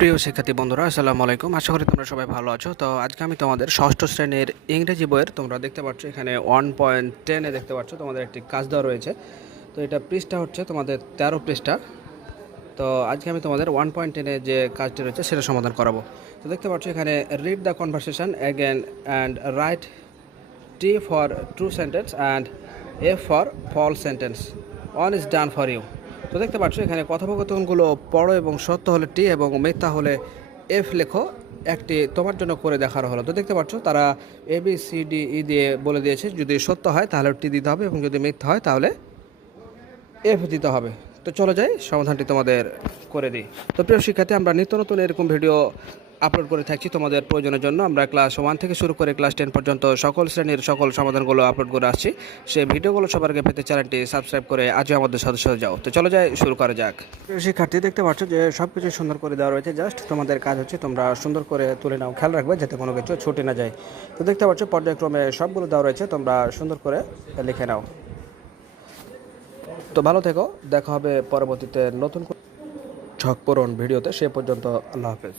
প্রিয় শিক্ষার্থী বন্ধুরা, আসসালামু আলাইকুম। আশা করি তোমরা সবাই ভালো আছো। তো আজকে আমি তোমাদের ষষ্ঠ শ্রেণীর ইংরেজি বইয়ের, তোমরা দেখতে পাচ্ছ এখানে 1.10-এ দেখতে পাচ্ছ তোমাদের একটি কাজ দেওয়া রয়েছে। তো এটা পৃষ্ঠা হচ্ছে তোমাদের 13 পৃষ্ঠা। তো আজকে আমি তোমাদের 1.10-এ যে কাজটি রয়েছে সেটা সমাধান করাবো। তো দেখতে পাচ্ছ এখানে read the conversation again and write T for true sentence and F for false sentence. One is done for you. তো দেখতে পাচ্ছ এখানে কথোপকথনগুলো পড়ো এবং সত্য হলে টি এবং মিথ্যা হলে এফ লেখো। একটি তোমার জন্য করে দেখানো হলো। তো দেখতে পাচ্ছ তারা ABCDE দিয়ে বলে দিয়েছে, যদি সত্য হয় তাহলে টি দিতে হবে এবং যদি মিথ্যা হয় তাহলে এফ দিতে হবে। তো চলো যাই সমাধানটি তোমাদের করে দিই। তো প্রিয় শিক্ষার্থী, আমরা নিত্য নতুন এরকম ভিডিও আপলোড করে থাকছি তোমাদের প্রয়োজনের জন্য। আমরা ক্লাস 1 থেকে শুরু করে ক্লাস 10 পর্যন্ত সকল শ্রেণীর সকল সমাধানগুলো আপলোড করে আসছি। সেই ভিডিওগুলো সবার আগে পেতে চ্যানেলটি সাবস্ক্রাইব করে আজও আমাদের সদস্য হয়ে যাও। তো চলো যাই শুরু করা যাক। প্রিয় শিক্ষার্থী, দেখতে পাচ্ছ যে সব কিছু সুন্দর করে দেওয়া রয়েছে। জাস্ট তোমাদের কাজ হচ্ছে তোমরা সুন্দর করে তুলে নাও, খেয়াল রাখবে যাতে কোনো কিছু ছুটে না যায়। তো দেখতে পাচ্ছ পর্যায়ক্রমে সবগুলো দেওয়া রয়েছে, তোমরা সুন্দর করে লিখে নাও। তো ভালো থেকো, দেখা হবে পরবর্তীতে নতুন ছক পূরণ ভিডিওতে। সে পর্যন্ত আল্লাহ হাফেজ।